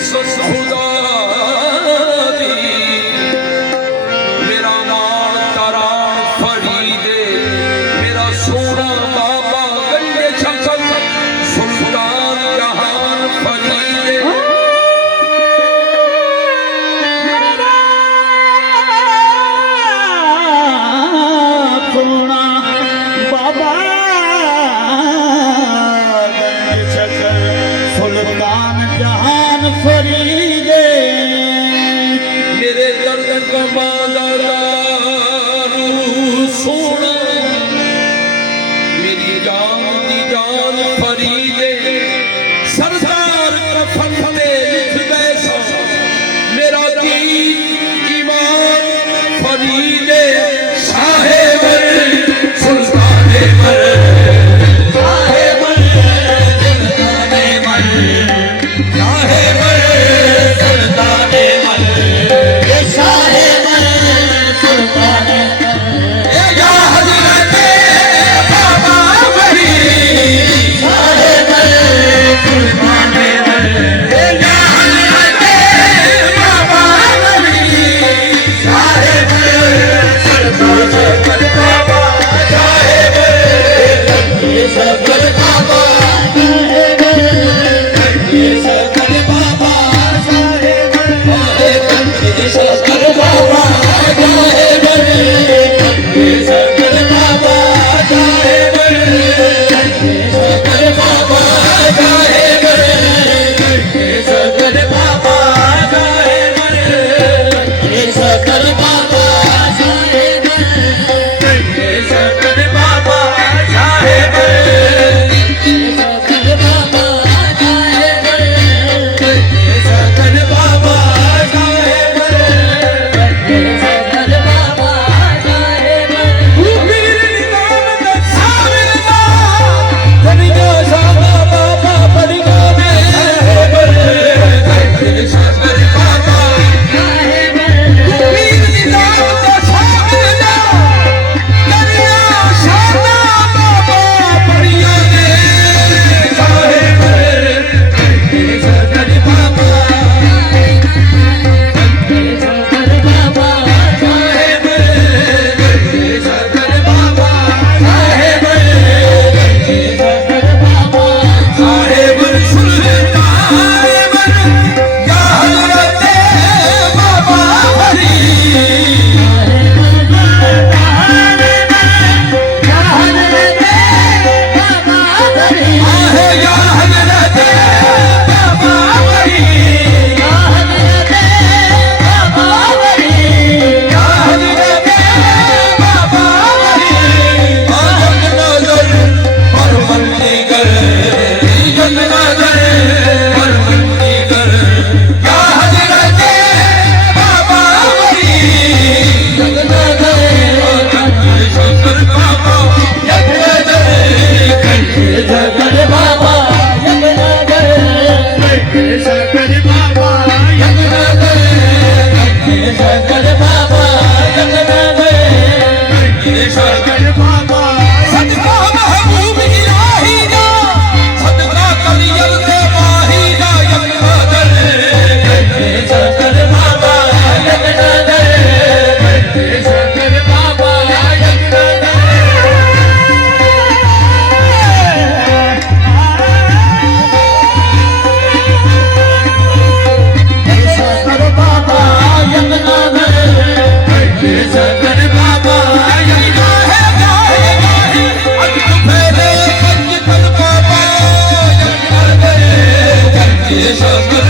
कसम खुदा दी मेरा नाल तारा फरीदे मेरा सोना बाबा गंजे छकन सुल्तान जहान फरीदे सोना बाबा गंजे छकन सुल्तान जहान फरीदे मेरे दर्द का बादारू सोना मेरी जान फरीदे सरदार कफन पे लिख बैठा मेरा दीन ईमान फरीदे साहेब सुल्ताने मर साहेब सुल्ताने मर साहेब सुल्ताने मर साहेब सुल्ताने या हजरत बाबा फरीद साहेब सुल्ताने या हजरत बाबा फरीद साहेब सुल्तान बाबा साहेब ये सकल बाबा ये सकल बाबा साहेब ये सकल बाबा साहेब ये सकल बाबा साहेब ये सकल बाबा साहेब ये सकल बाबा साहेब ये सकल बाबा साहेब ये सकल बाबा साहेब ये सकल बाबा साहेब ये सकल बाबा साहेब ये सकल बाबा साहेब मेरे नाम का सावरना दुनिया सागा बाबा बड़गा में साहेब सकल बाबा साहेब मेरे नाम का सावरना दुनिया सागा बाबा बड़गा में साहेब सकल बाबा सकल बाबा साहेब सकल बाबा साहेब सकल बाबा साहेब सुल्तान मन या हजरत बाबा फरीद आहे या हजरत बाबा फरीद या हजरत बाबा फरीद जंग नजर पर मंदीगर जंग नजर पर मंदीगर या हजरत बाबा फरीद जंग नजर शंकर बाबा जंग नजर सकल बाबा सकल बाबा सकल बाबा सकल बाबा सदका महबूब इलाही जा सदका कलियल के माही जा यंग नजर सकल बाबा सकल बाबा सकल बाबा सकल बाबा ये शंकर